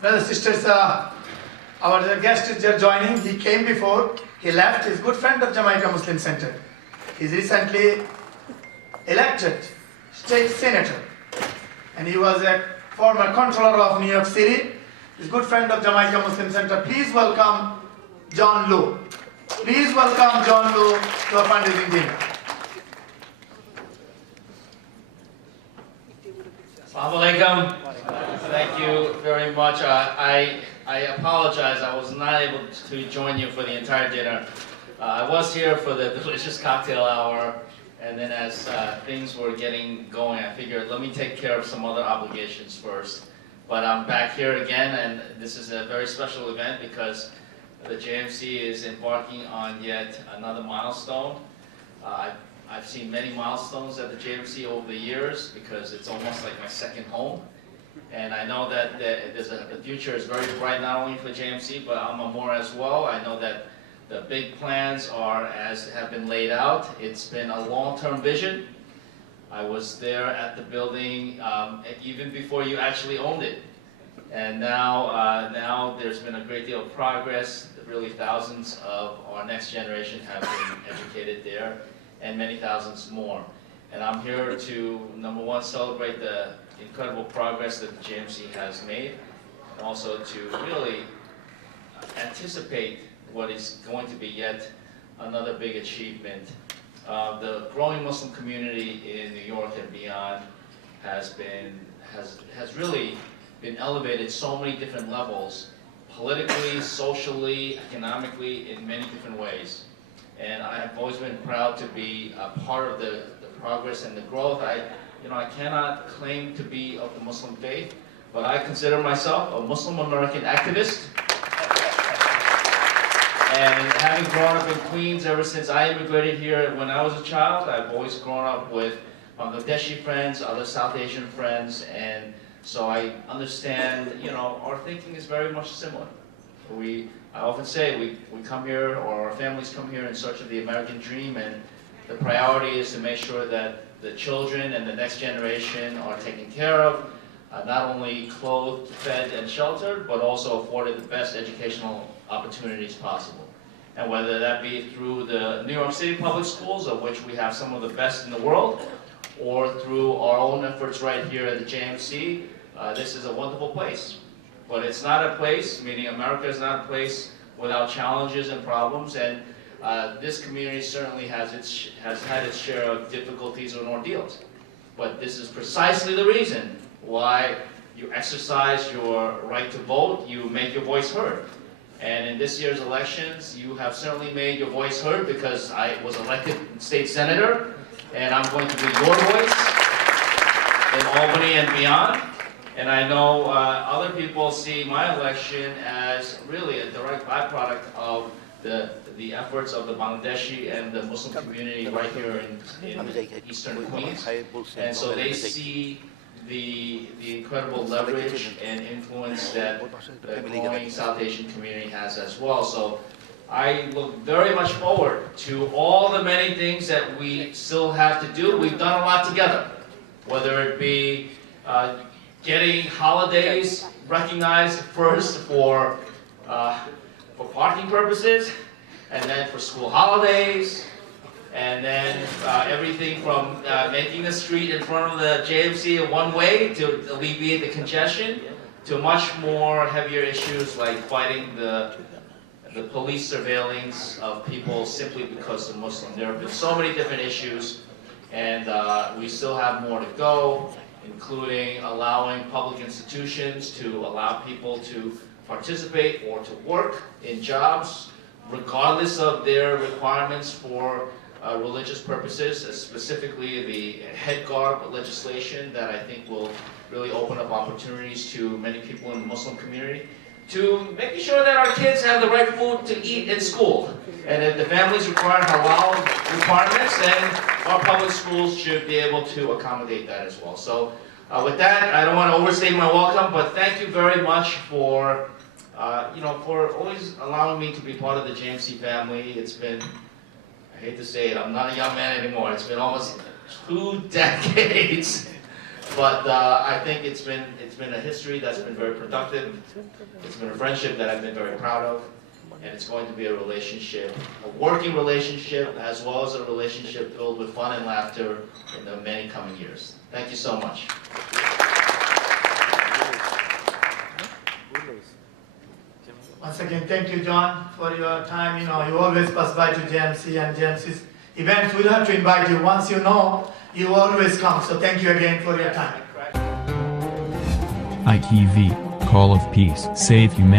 Brothers and sisters, our guest is just joining. He came before, he left. He's a good friend of Jamaica Muslim Center. He's recently elected state senator. And he was a former controller of New York City. He's a good friend of Jamaica Muslim Center. Please welcome John Lu. Please welcome John Lu to our fundraising dinner. Assalamu alaikum. Thank you very much. I apologize. I was not able to join you for the entire dinner. I was here for the delicious cocktail hour, and then as things were getting going, I figured let me take care of some other obligations first. But I'm back here again, and this is a very special event because the JMC is embarking on yet another milestone. I've seen many milestones at the JMC over the years because it's almost like my second home. And I know that the future is very bright not only for JMC, but Mamoor as well. I know that the big plans are as have been laid out. It's been a long-term vision. I was there at the building even before you actually owned it. And now there's been a great deal of progress. Really thousands of our next generation have been educated there, and many thousands more. And I'm here to, number one, celebrate the incredible progress that the JMC has made, and also to really anticipate what is going to be yet another big achievement. The growing Muslim community in New York and beyond has really been elevated so many different levels, politically, socially, economically, in many different ways. And I have always been proud to be a part of the progress and the growth. I cannot claim to be of the Muslim faith, but I consider myself a Muslim American activist. And having grown up in Queens ever since I immigrated here when I was a child, I've always grown up with Bangladeshi friends, other South Asian friends, and so I understand, our thinking is very much similar. I often say we come here, or our families come here in search of the American dream, and the priority is to make sure that the children and the next generation are taken care of, not only clothed, fed, and sheltered, but also afforded the best educational opportunities possible. And whether that be through the New York City public schools, of which we have some of the best in the world, or through our own efforts right here at the JMC, this is a wonderful place. But it's not a place, meaning America is not a place without challenges and problems, and this community certainly has had its share of difficulties and ordeals. But this is precisely the reason why you exercise your right to vote, you make your voice heard. And in this year's elections, you have certainly made your voice heard because I was elected state senator, and I'm going to be your voice in Albany and beyond. And I know other people see my election as really a direct byproduct of the efforts of the Bangladeshi and the Muslim community right here in eastern Queens. And so they see the incredible leverage and influence that the growing South Asian community has as well. So I look very much forward to all the many things that we still have to do. We've done a lot together, whether it be getting holidays recognized first for parking purposes, and then for school holidays, and then everything from making the street in front of the JMC a one-way to alleviate the congestion, to much more heavier issues like fighting the police surveillance of people simply because they're Muslim. There have been so many different issues, and we still have more to go, including allowing public institutions to allow people to participate or to work in jobs regardless of their requirements for religious purposes, specifically the head garb legislation that I think will really open up opportunities to many people in the Muslim community, to making sure that our kids have the right food to eat in school. And if the families require halal requirements, then our public schools should be able to accommodate that as well. So with that, I don't want to overstay my welcome, but thank you very much for for always allowing me to be part of the JMC family. It's been, I hate to say it, I'm not a young man anymore. It's been almost 2 decades But I think it's been a history that's been very productive. It's been a friendship that I've been very proud of, and it's going to be a relationship, a working relationship, as well as a relationship filled with fun and laughter in the many coming years. Thank you so much. Once again, thank you, John, for your time. You know, you always pass by to JMC and JMC's events. We don't have to invite you. Once you know, you always come. So thank you again for your time. ITV, Call of Peace, Save Humanity.